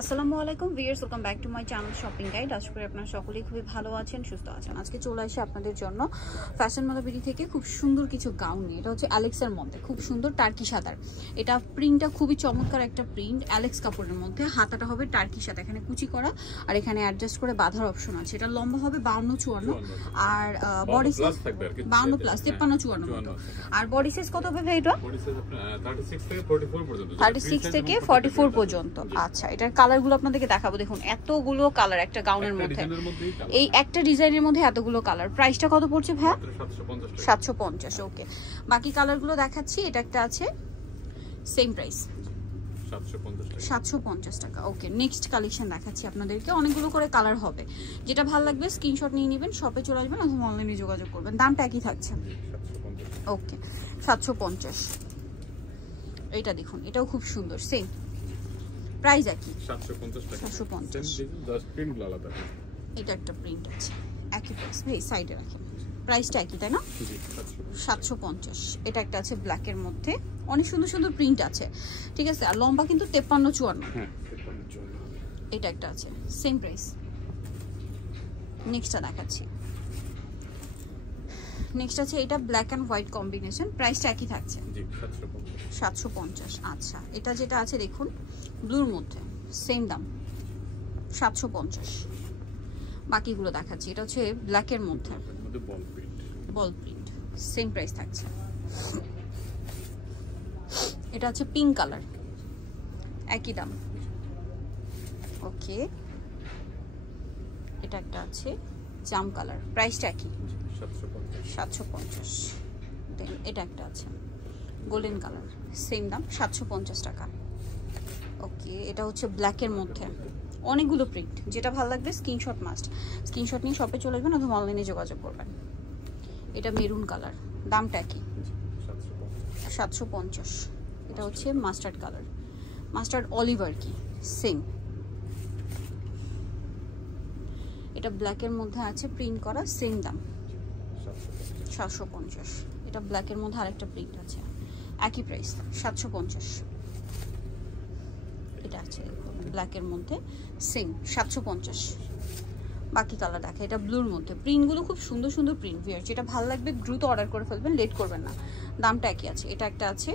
আসসালামু আলাইকুম viewers, welcome back to my channel shopping guide. আশা করি আপনারা সকলেই খুবই ভালো আছেন, সুস্থ আছেন। আজকে চলে আসে আপনাদের জন্য ফ্যাশন মালাবেরি থেকে খুব সুন্দর কিছু গাউন নিয়ে। এটা হচ্ছে অ্যালেক্সের মধ্যে, খুব সুন্দর টার্কি সাদার। এটা প্রিন্টটা খুবই চমৎকার একটা প্রিন্ট, অ্যালেক্স কাপড়ের মধ্যে। হাতাটা হবে টার্কি সাদা, এখানে কুচি করা আর এখানে অ্যাডজাস্ট করে বাঁধার অপশন আছে। এটা লম্বা হবে 52-54 আর বডি সাইজ 52+, 53-54 মতো। আর বডি সাইজ কত হবে ভাই? এটা 36 থেকে 44 পর্যন্ত। আচ্ছা, এটার কালারগুলো আপনাদেরকে দেখাবো। দেখুন এতগুলো কালার একটা গাউনের মধ্যে, এই একটা ডিজাইনের মধ্যে এতগুলো কালার। প্রাইসটা কত পড়ছে ভাই? 750। ওকে, বাকি কালারগুলো দেখাচ্ছি। এটা একটা আছে সেম প্রাইস 750 টাকা। ওকে, নেক্সট কালেকশন দেখাচ্ছি আপনাদেরকে। অনেকগুলো করে কালার হবে, যেটা ভালো লাগবে স্ক্রিনশট নিয়ে নেবেন, শপে চলে আসবেন অথবা অনলাইনে যোগাযোগ করবেন। দামটা একই থাকছে। ওকে, 750। এইটা দেখুন, এটাও খুব সুন্দর, সেম প্রাইস একই 750। এটা একটা প্রিন্ট আছে, একই প্রাইস। ভাই সাইডে রাখেন, প্রাইসটা একই তাই না? 750। এটা একটা আছে ব্ল্যাকের মধ্যে, অনেক সুন্দর সুন্দর প্রিন্ট আছে, ঠিক আছে। আর লম্বা কিন্তু 53-54। এটা একটা আছে সেম প্রাইস। নেক্সটটা দেখাচ্ছি। নেক্সট আছে এটা ব্ল্যাক অ্যান্ড হোয়াইট কম্বিনেশন, প্রাইসটা একই থাকছে 750। আচ্ছা, এটা যেটা আছে দেখুন ব্লুর মধ্যে, সেম দাম 750। বাকিগুলো দেখাচ্ছি। এটা হচ্ছে ব্ল্যাকের মধ্যে বল প্রিন্ট, সেম প্রাইস থাকছে। এটা হচ্ছে পিঙ্ক কালার, একই দাম। ওকে, এটা একটা আছে জাম কালার, প্রাইসটা একই 750। দেন এটা একটা আছে গোল্ডেন কালার, সেম দাম 750 টাকা। ওকে, এটা হচ্ছে ব্ল্যাকের মধ্যে, অনেকগুলো প্রিন্ট। যেটা ভালো লাগবে স্ক্রিনশট মাস্ট, স্ক্রিনশট নিয়ে শপে চলে আসবেন অথবা অনলাইনে যোগাযোগ করবেন। এটা মেরুন কালার, দামটা কি? 750। এটা হচ্ছে মাস্টার্ড কালার, মাস্টার্ড অলিভ আর কি, সেম। এটা ব্ল্যাকের মধ্যে আছে প্রিন্ট করা, সেম দাম 750। এটা ব্ল্যাকের মধ্যে আরেকটা প্রিন্ট আছে, একই প্রাইস 750। এটা আছে ব্ল্যাকের মধ্যে, সেম 750। বাকি কালার দেখা। এটা ব্লুর মধ্যে, প্রিন্টগুলো খুব সুন্দর সুন্দর প্রিন্ট। ভিউয়ার যেটা ভালো লাগবে দ্রুত অর্ডার করে ফেলবেন, লেট করবেন না। দামটা একই আছে। এটা একটা আছে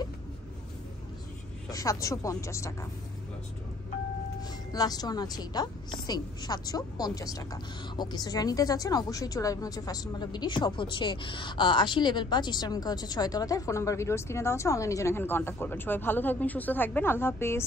750 টাকা। লাস্ট ওয়ান আছে এটা, সেম 750 টাকা। ওকে, সো যারা নিতে চাচ্ছেন অবশ্যই চলে আসবেন হচ্ছে ফ্যাশন মালাবেরি। সব হচ্ছে 80 লেভেল 5 ইস্টার্ন হচ্ছে 6 তলাতে। ফোন নাম্বার ভিডিওস কিনে দেওয়া আছে, অনলাইনে জন্য এখানে কন্ট্যাক্ট করবেন। সবাই ভালো থাকবেন, সুস্থ থাকবেন, আল্লাহ হাফেজ।